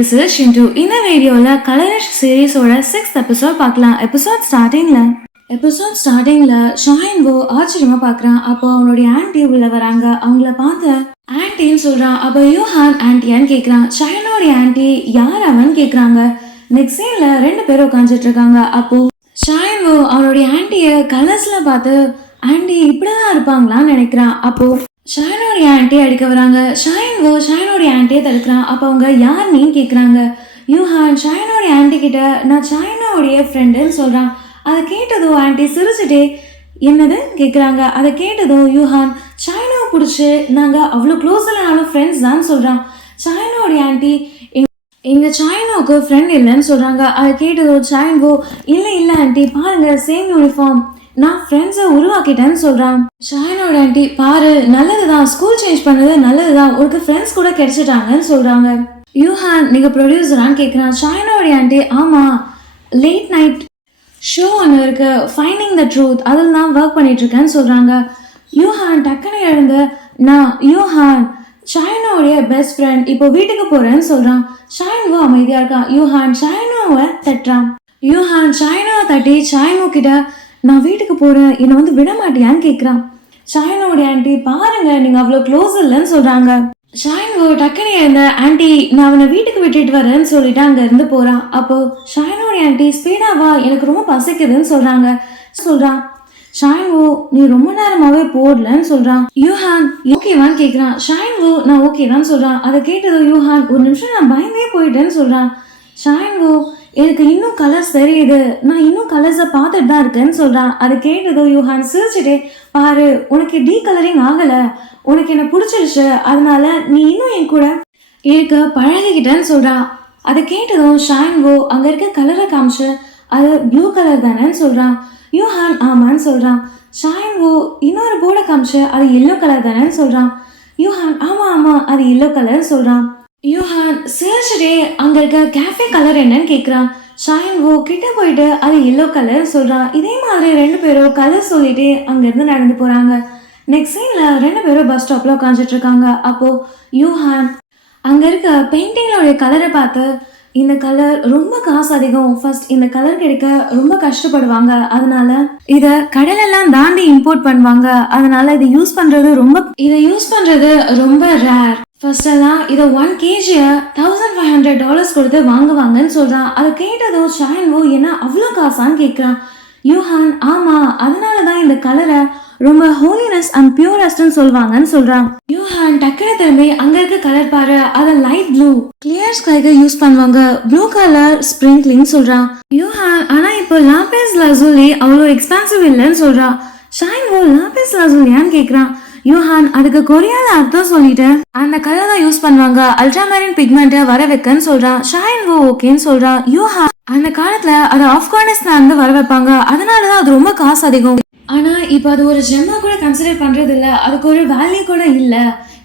this is Shintu. இந்த வீடியோல கலரிஷ் சீரிஸோட 6th episode பார்க்கலாம். எபிசோட் ஸ்டார்டிங்ல ஷாஹின்வோ ஆச்சரியமா பார்க்கறான். அப்போ அவனுடைய ஆன்ட்டி உள்ள வராங்க. அவங்கள பார்த்து ஆன்ட்டின்னு சொல்றான். அப்போ யூஹான் ஆன்ட்டியான்னு கேட்கறான். ஷாஹினோட ஆன்ட்டி யார் அவன் கேட்கறாங்க. நெக்ஸ்ட் சீன்ல 2 பேரும் உட்காந்துட்டு இருக்காங்க. அப்போ ஷாஹின்வோ அவனுடைய ஆன்ட்டிய கலர்ஸ்ல பார்த்து ஆன்ட்டி இப்படிதான் இருப்பாங்களான்னு நினைக்கிறான். அப்போ ஷாஹினோடைய ஆன்ட்டி அடிக்க வராங்க. ஷாஹினோடைய ஆன்ட்டியை தடுக்கிறான். அப்போ அவங்க யார் நீ கேட்குறாங்க. யூஹான் ஷாஹினோடைய ஆன்ட்டி கிட்ட நான் ஷாஹினோடைய ஃப்ரெண்டுன்னு சொல்கிறான். அதை கேட்டதும் ஆன்ட்டி சிரிச்சுட்டே என்னது கேட்குறாங்க. அதை கேட்டதும் யூஹான் ஷாஹினோவை பிடிச்சி நாங்கள் அவ்வளோ க்ளோஸ் இல்லைனாலும் ஃப்ரெண்ட்ஸ் தான் சொல்கிறான். ஷாஹினோடைய ஆன்ட்டி எங்கள் ஷாஹினோவுக்கு ஃப்ரெண்ட் இல்லைன்னு சொல்கிறாங்க. அதை கேட்டதும் ஷாஹின்வோ இல்லை ஆன்ட்டி பாருங்க சேம் யூனிஃபார்ம் நான் ஃப்ரெண்ட்ஸை உருவாக்கிட்டேன்னு சொல்கிறான். ஷாஹினோட ஆன்ட்டி பாரு நல்லதுதான் ஸ்கூல் சேஞ்ச் பண்ணது நல்லதுதான் உனக்கு ஃப்ரெண்ட்ஸ் கூட கிடைச்சிட்டாங்கன்னு சொல்கிறாங்க. யூஹான் நீங்கள் ப்ரொடியூசரான்னு கேட்குறான். ஷாஹினோட ஆன்ட்டி ஆமாம் லேட் நைட் ஷோ ஒன்று இருக்கு ஃபைண்டிங் த ட்ரூத் அதில் தான் ஒர்க் பண்ணிகிட்ருக்கேன்னு சொல்கிறாங்க. யூஹான் டக்குன்னு எழுந்து நான் யூஹான் ஷாஹினோடைய பெஸ்ட் ஃப்ரெண்ட் இப்போ வீட்டுக்கு போகிறேன்னு சொல்கிறான். ஷாஹின்வோ அமைதியாக இருக்கான். யூஹான் ஷாஹினோவை தட்டுறான். யூஹான் ஷாஹினோவை தட்டி ஷாஹினோ கிட்ட நான் வீட்டுக்கு போகிறேன் என்னை வந்து விட மாட்டியான்னு கேட்குறான். ஷாஹினோடைய ஆன்ட்டி பாருங்க நீங்கள் அவ்வளோ க்ளோஸ் இல்லைன்னு சொல்கிறாங்க. ஷாஹின்வோ டக்குனு இருந்த ஆன்ட்டி நான் அவனை வீட்டுக்கு விட்டுட்டு வரேன்னு சொல்லிட்டு அங்கேருந்து போகிறான். அப்போது ஷாஹினோடைய ஆன்ட்டி ஸ்பீடாவா எனக்கு ரொம்ப பசிக்குதுன்னு சொல்கிறான். ஷாஹின்வோ நீ ரொம்ப நேரமாகவே போடலன்னு சொல்கிறான். யூஹான் ஓகேவான்னு கேட்குறான். ஷாஹின்வோ நான் ஓகே தான் சொல்கிறான். அதை கேட்டதும் யூஹான் ஒரு நிமிஷம் நான் பயந்தே போயிட்டேன்னு சொல்கிறான். ஷாஹின்வோ எனக்கு இன்னும் கலர்ஸ் தெரியுது நான் இன்னும் கலர்ஸை பார்த்துட்டு தான் இருக்கேன்னு சொல்கிறான். அதை கேட்டதோ யூஹான் சிரிச்சுட்டே பாரு உனக்கு டீ கலரிங் ஆகலை உனக்கு என்ன பிடிச்சிருச்சு அதனால நீ இன்னும் என் கூட இருக்க பழகிக்கிட்டேன்னு சொல்கிறான். அதை கேட்டதும் ஷாஹின்வோ அங்கே இருக்க கலரை காமிச்சு அது ப்ளூ கலர் தானேன்னு சொல்கிறான். யூஹான் ஆமான்னு சொல்கிறான். ஷாஹின்வோ இன்னொரு போர்டை காமிச்சு அது எல்லோ கலர் தானேன்னு சொல்கிறான். யூஹான் ஆமாம் அது எல்லோ கலர்னு சொல்கிறான். யூஹான் சிரிச்சுட்டே அங்கே இருக்க கேஃபே கலர் என்னன்னு கேட்குறான். ஷாஹின்வோ கிட்ட போயிட்டு அது எல்லோ கலர் சொல்கிறான். இதே மாதிரி 2 பேரும் கலர் சொல்லிட்டு அங்கேருந்து நடந்து போகிறாங்க. நெக்ஸ்ட் சீனில் 2 பேரும் பஸ் ஸ்டாப்பில் உட்காந்துட்டு இருக்காங்க. அப்போது யூஹான் அங்கே இருக்க பெயிண்டிங்களோடைய கலரை பார்த்து இந்த கலர் ரொம்ப காசு அதிகம் ஃபர்ஸ்ட் இந்த கலர் கிடைக்க ரொம்ப கஷ்டப்படுவாங்க அதனால இதை கடலெல்லாம் தாண்டி இம்போர்ட் பண்ணுவாங்க அதனால இதை யூஸ் பண்ணுறது ரொம்ப ரேர் ஃபர்ஸ்டெல்லாம் இதை 1 kg $1,500 கொடுத்து வாங்குவாங்கன்னு சொல்கிறான். அதை கேட்டதும் ஷாஹின்வோ என்ன அவ்வளோ காசான்னு கேட்குறான். யூஹான் ஆமாம் அதனால தான் இந்த கலரை ரொம்ப ஹோலினஸ் அண்ட் பியூரஸ்ட்னு சொல்லுவாங்கன்னு சொல்கிறான். யூஹான் டக்குனு திரும்பி அங்கே இருக்க கலர் பாரு அதை லைட் ப்ளூ கிளியர் ஸ்கைக்கு யூஸ் பண்ணுவாங்க ப்ளூ கலர் ஸ்ப்ரிங்க்லிங் சொல்கிறான். யூஹான் ஆனால் இப்போ லாபிஸ் லசூலி அவ்வளோ எக்ஸ்பென்சிவ் இல்லைன்னு சொல்கிறான். ஷாஹின்வோ லாபிஸ் லசூலியான்னு கேட்குறான். யூஹான் அதுக்கு கொரியால அர்த்தம் சொல்லிட்டு அந்த கலர் தான் யூஸ் பண்ணுவாங்க அல்ட்ராமரின் பிக்மெண்ட்டை வர வைக்கன்னு சொல்றான். ஷாஹின்வோ ஓகேன்னு சொல்றான். யூஹான் அந்த காலத்துல அது ஆப்கானிஸ்தான்ல வர வைப்பாங்க அதனாலதான் அது ரொம்ப காசு அதிகம் ஆனா இப்போ அது ஒரு ஜெம்மா கூட கன்சிடர் பண்றது இல்ல அதுக்கு ஒரு வேல்யூ கூட இல்ல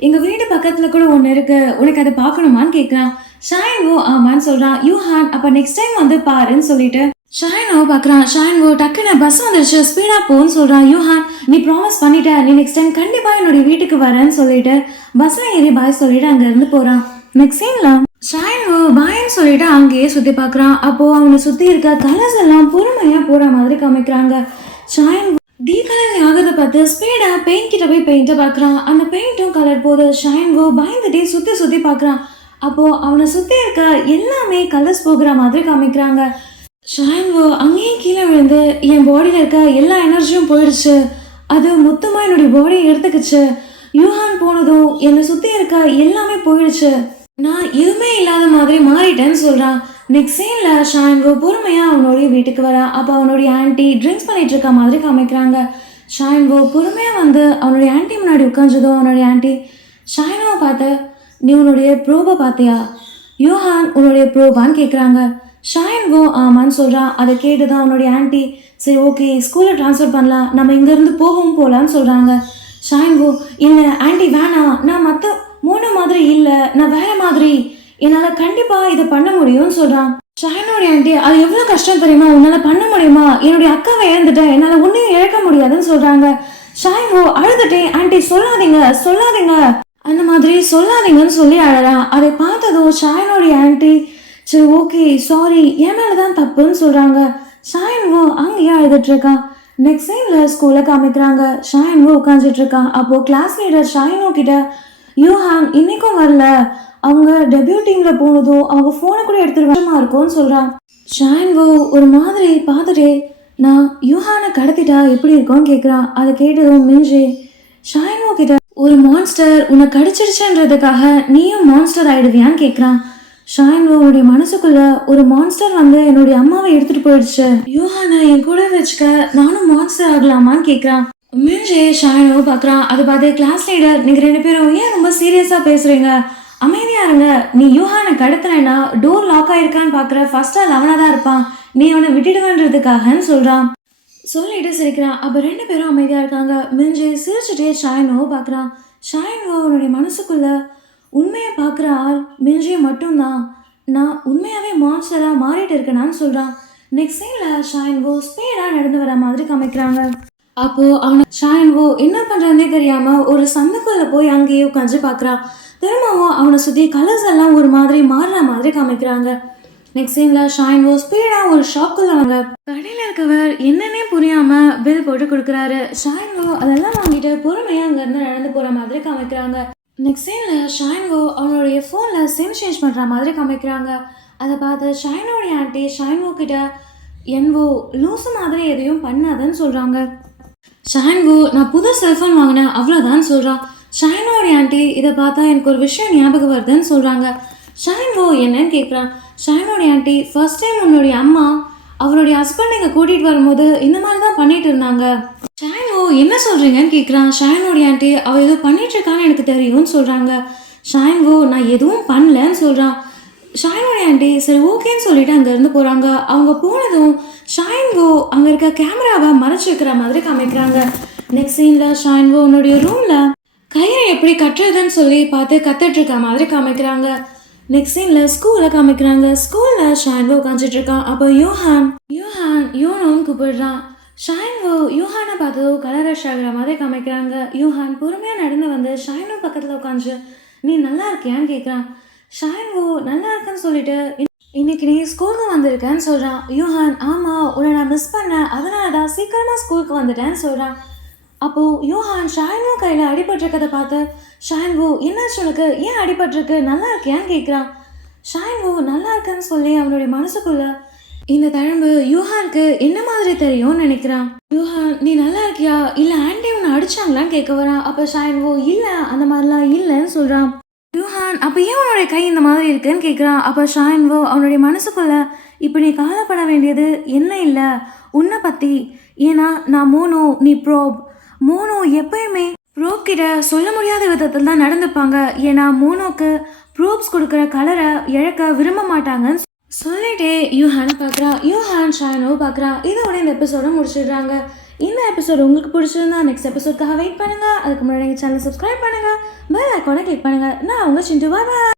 எங்க வீடு பக்கத்துல கூட ஒன்னு இருக்கு உனக்கு அதை பார்க்கணுமான்னு கேட்கறான். ஷாஹின்வோ ஆமான்னு சொல்றான். யூஹான் அப்ப நெக்ஸ்ட் டைம் வந்து பாருன்னு சொல்லிட்டு ஷாஹின்வோ பார்க்குறான். ஷாஹின்வோ டக்குன்னு பஸ் வந்துருச்சு ஸ்பீடாக போன்னு சொல்கிறான். யூஹான் நீ ப்ராமிஸ் பண்ணிட்ட நீ நெக்ஸ்ட் டைம் கண்டிப்பாக என்னுடைய வீட்டுக்கு வரேன்னு சொல்லிட்டு பஸ்ஸில் ஏறி பாய் சொல்லிட்டு அங்கேருந்து போகிறான். நெக்ஸ்ட் சீனில் ஷாஹின்வோ பாயின்னு சொல்லிட்டு அங்கேயே சுற்றி பார்க்குறான். அப்போது அவனை சுற்றி இருக்க கலர்ஸ் எல்லாம் பொறுமையாக போகிற மாதிரி காமிக்கிறாங்க. ஷாஹின்வோ டீ கலர் ஆகிறத பார்த்து ஸ்பீடாக பெயிண்ட் கிட்ட போய் பெயிண்ட்டை பார்க்குறான். அந்த பெயிண்ட்டும் கலர் போது ஷாஹின்வோ பயந்துட்டே சுற்றி பார்க்குறான். அப்போது அவனை சுற்றி இருக்க எல்லாமே கலர்ஸ் போகிற மாதிரி காமிக்கிறாங்க. ஷாஹின்வோ அங்கேயே கீழே விழுந்து என் பாடியில் இருக்க எல்லா எனர்ஜியும் போயிடுச்சு அது மொத்தமாக என்னுடைய பாடியை எடுத்துக்கிச்சு. யூஹான் போனதும் என்னை சுற்றி இருக்க எல்லாமே போயிடுச்சு நான் எதுவுமே இல்லாத மாதிரி மாறிட்டேன்னு சொல்கிறான். நெக்ஸ்ட் சீனில் ஷாஹின்வோ பொறுமையாக அவனுடைய வீட்டுக்கு வரான். அப்போ அவனுடைய ஆன்ட்டி ட்ரிங்க்ஸ் பண்ணிட்டு இருக்க மாதிரி காமிக்கிறாங்க. ஷாஹின்வோ பொறுமையாக வந்து அவனுடைய ஆன்ட்டி முன்னாடி உட்காந்துதும் அவனுடைய ஆன்ட்டி ஷாஹின்வோவை பார்த்து நீ உன்னுடைய ப்ரோபை பார்த்தியா யூஹான் உன்னுடைய ப்ரோபான்னு கேட்குறாங்க. ஷாஹின்வோ ஆமான்னு சொல்கிறான். அதை கேட்டு தான் அவனுடைய ஆன்ட்டி சரி ஓகே ஸ்கூலில் ட்ரான்ஸ்ஃபர் பண்ணலாம் நம்ம இங்கேருந்து போகலான்னு சொல்கிறாங்க. ஷாஹின்வோ இல்லை ஆன்ட்டி வேணாம் நான் மற்ற 3 மாதிரி இல்லை நான் வேற மாதிரி என்னால் கண்டிப்பாக இதை பண்ண முடியும்னு சொல்கிறான். ஷாஹினோடைய ஆன்ட்டி அது எவ்வளோ கஷ்டம் தெரியுமா உன்னால் பண்ண முடியுமா என்னுடைய அக்காவை இழந்துட்டேன் என்னால் ஒன்றையும் இழக்க முடியாதுன்னு சொல்கிறாங்க. ஷாஹின்வோ அழுதுட்டே ஆன்ட்டி சொல்லாதீங்க அந்த மாதிரி சொல்லாதீங்கன்னு சொல்லி அழறான். அதை பார்த்ததும் ஷாயனோடைய ஆன்ட்டி சரி ஓகே சாரி என் மேலே தான் தப்புன்னு சொல்கிறாங்க. ஷாயன்வோ அங்கேயே அழுதுட்டு இருக்கான். நெக்ஸ்ட் சைடில் ஸ்கூலில் காமிக்கிறாங்க. ஷாயன்வோ உட்காந்துட்டு இருக்கான். அப்போது கிளாஸ் லீடர் ஷாயனோ கிட்ட யூஹான் இன்னைக்கும் வரல, அவங்க டெபியூ டீமில் போனதும் அவங்க ஃபோனை கூட எடுத்துட்டு வருமா இருக்கும்னு சொல்கிறான். ஷாயன்வோ ஒரு மாதிரி பார்த்துட்டே நான் யூஹானை கடத்திட்டா எப்படி இருக்கும்னு கேட்குறான். அதை கேட்டதும் மிஞ்சி ஷாயன்வோ கிட்ட ஒரு மான்ஸ்டர் உன்னை கடிச்சிடுச்சுன்றதுக்காக நீயும் மான்ஸ்டர் ஆயிடுவியான்னு கேட்குறான். ஷாயன்வோடைய மனசுக்குள்ள ஒரு மான்ஸ்டர் வந்து என்னுடைய அம்மாவை எடுத்துட்டு போயிடுச்சு, யூஹானை என் கூட வச்சுக்க நானும் மான்ஸ்டர் ஆகலாமான்னு கேட்குறான். மிஞ்சே ஷாயன்வோ பார்க்குறான். அதை பார்த்து கிளாஸ் லீடர் நீங்கள் 2 பேரும் ஏன் ரொம்ப சீரியஸாக பேசுகிறீங்க, அமைதியா இருங்க. நீ யூஹானை கடத்துறேன்னா டோர் லாக் ஆயிருக்கான்னு பார்க்குற ஃபர்ஸ்ட் ஆள் அவனாக தான் இருப்பான், நீ அவனை விட்டுடுவேன்றதுக்காகன்னு சொல்கிறான். சொல்லிட்டு சிரிக்கிறான். அப்போ 2 பேரும் அமைதியாக இருக்காங்க. மிஞ்சே சிரிச்சுட்டே ஷாயன்வோவை பார்க்குறான். ஷாயன்வோ அவனுடைய மனசுக்குள்ள உண்மையை பார்க்குற ஆள் மிஞ்சியை மட்டும்தான், நான் உண்மையாகவே மான்ஸ்டராக மாறிட்டு இருக்கேனான்னு சொல்கிறான். நெக்ஸ்ட் சீனில் ஷாயன்வோ ஸ்பீடாக நடந்து வர மாதிரி காமிக்கிறாங்க. அப்போது அவனை ஷாயன்வோ என்ன பண்ணுறதுனே தெரியாமல் ஒரு சந்துக்குள்ளே போய் அங்கேயே உட்காந்து பார்க்குறான். திரும்பவும் அவனை சுற்றி கலர்ஸ் எல்லாம் ஒரு மாதிரி மாறுற மாதிரி காமிக்கிறாங்க. நெக்ஸ்ட் சீனில் ஷாயன்வோ ஸ்பீடாக ஒரு ஷாப்புக்குள்ள வாங்க. கடையில் இருக்கவர் என்னன்னே புரியாமல் பில் போட்டு கொடுக்குறாரு. ஷாயன்வோ அதெல்லாம் வாங்கிட்டு பொறுமையாக அங்கேருந்து நடந்து போகிற மாதிரி காமிக்கிறாங்க. நெக்ஸ்ட் சீனில் ஷாயன்வோ அவனுடைய ஃபோனில் சிம் சேஞ்ச் பண்ணுற மாதிரி காமிக்கிறாங்க. அதை பார்த்து ஷாயனோடைய ஆண்டி ஷாயன்வோ கிட்ட என்வோ லூசு மாதிரி எதையும் பண்ணாதன்னு சொல்கிறாங்க. ஷாயன்வோ நான் புது செல்ஃபோன் வாங்கினேன் அவ்வளோதான் சொல்கிறான். ஷாயனோடைய ஆண்டி இதை பார்த்தா எனக்கு ஒரு விஷயம் ஞாபகம் வருதுன்னு சொல்கிறாங்க. ஷாயன்வோ என்னன்னு கேட்குறான். ஷாயனோடைய ஆண்டி ஃபர்ஸ்ட் டைம் உன்னுடைய அம்மா அவருடைய ஹஸ்பண்ட் இங்கே கூட்டிகிட்டு வரும்போது இந்த மாதிரி தான் பண்ணிட்டு இருந்தாங்க. ஷாயன்வோ என்ன சொல்கிறீங்கன்னு கேட்குறான். ஷாயனோடைய ஆண்டி அவள் ஏதோ பண்ணிட்டு இருக்கான்னு எனக்கு தெரியும்னு சொல்கிறாங்க. ஷாயன்வோ நான் எதுவும் பண்ணலன்னு சொல்கிறான். ஷாயனோடைய ஆண்டி சரி ஓகேன்னு சொல்லிட்டு அங்கேருந்து போகிறாங்க. அவங்க போனதும் ஷாயன்வோ அங்கே இருக்க கேமராவை மறைச்சி வைக்கிற மாதிரி காமிக்கிறாங்க. நெக்ஸ்ட் சீனில் ஷாயன்வோ உன்னுடைய ரூமில் கயிறை எப்படி கட்டுறதுன்னு சொல்லி பார்த்து கற்றுட்டு இருக்க மாதிரி காமிக்கிறாங்க. நெக்ஸ்ட் சீனில் ஸ்கூலில் காமிக்கிறாங்க. ஸ்கூலில் ஷாயன்வோ உட்காந்துட்டு இருக்கான். அப்போ யூஹான் யூனோன்னு கூப்பிடுறான். ஷாயன்வோ யூஹானை பார்த்து கலர் ரஷ் ஆகிற மாதிரி காமிக்கிறாங்க. யூஹான் பொறுமையாக நடந்து வந்து ஷாயன்வோ பக்கத்தில் உட்காந்து நீ நல்லா இருக்கியான்னு கேட்குறான். ஷாயன்வோ நல்லா இருக்குன்னு சொல்லிட்டு இன்னைக்கு நீ ஸ்கூலுக்கு வந்திருக்கேன்னு சொல்கிறான். யூஹான் ஆமாம் உன்னை நான் மிஸ் பண்ணேன், அதனால தான் சீக்கிரமாக ஸ்கூலுக்கு வந்துட்டேன்னு சொல்கிறான். அப்போது யூஹான் ஷாயன்வோ கையில் அடிபட்டிருக்கதை பார்த்து ஷாயன்வோ என்னாச்சு உனக்கு, ஏன் அடிபட்டிருக்கு, நல்லா இருக்கியான்னு கேட்குறான். ஷாயன்வோ நல்லா இருக்கேன்னு சொல்லி அவனுடைய மனசுக்குள்ள இந்த தழும்பு யூஹானுக்கு என்ன மாதிரி தெரியும்னு நினைக்கிறான். யூஹான் நீ நல்லா இருக்கியா இல்லை ஆண்டி உன்னை அடிச்சாங்களான்னு கேட்க வரான். அப்போ ஷாயன்வோ இல்லை அந்த மாதிரிலாம் இல்லைன்னு சொல்கிறான். யூஹான் அப்போ ஏன் உன்னுடைய கை இந்த மாதிரி இருக்குன்னு கேட்குறான். அப்போ ஷாயன்வோ அவனுடைய மனசுக்குள்ள இப்போ நீ கவலைப்பட வேண்டியது என்ன இல்லை உன்னை பற்றி, ஏன்னா நான் மோனோ நீ ப்ரோப். மோனோ எப்பயுமே ப்ரோப் கிட்ட சொல்ல முடியாத விதத்தில் தான் நடந்துப்பாங்க, ஏன்னா மோனோக்கு ப்ரோப்ஸ் கொடுக்குற கலரை இழக்க விரும்ப மாட்டாங்கன்னு சொல்லிட்டே யூஹானை பார்க்குறா. யூஹான் ஷாயனோவை பார்க்குறா. இதோட இந்த எபிசோட முடிச்சிடுறாங்க. இந்த எபிசோடு உங்களுக்கு பிடிச்சிருந்தா நெக்ஸ்ட் எபிசோட்காக வெயிட் பண்ணுங்கள். அதுக்கு முன்னாடி எங்கள் சேனல் சப்ஸ்கிரைப் பண்ணுங்கள், பெல் ஐக்கானை கிளிக் பண்ணுங்கள். நான் உங்கள் சிண்டு பாய்.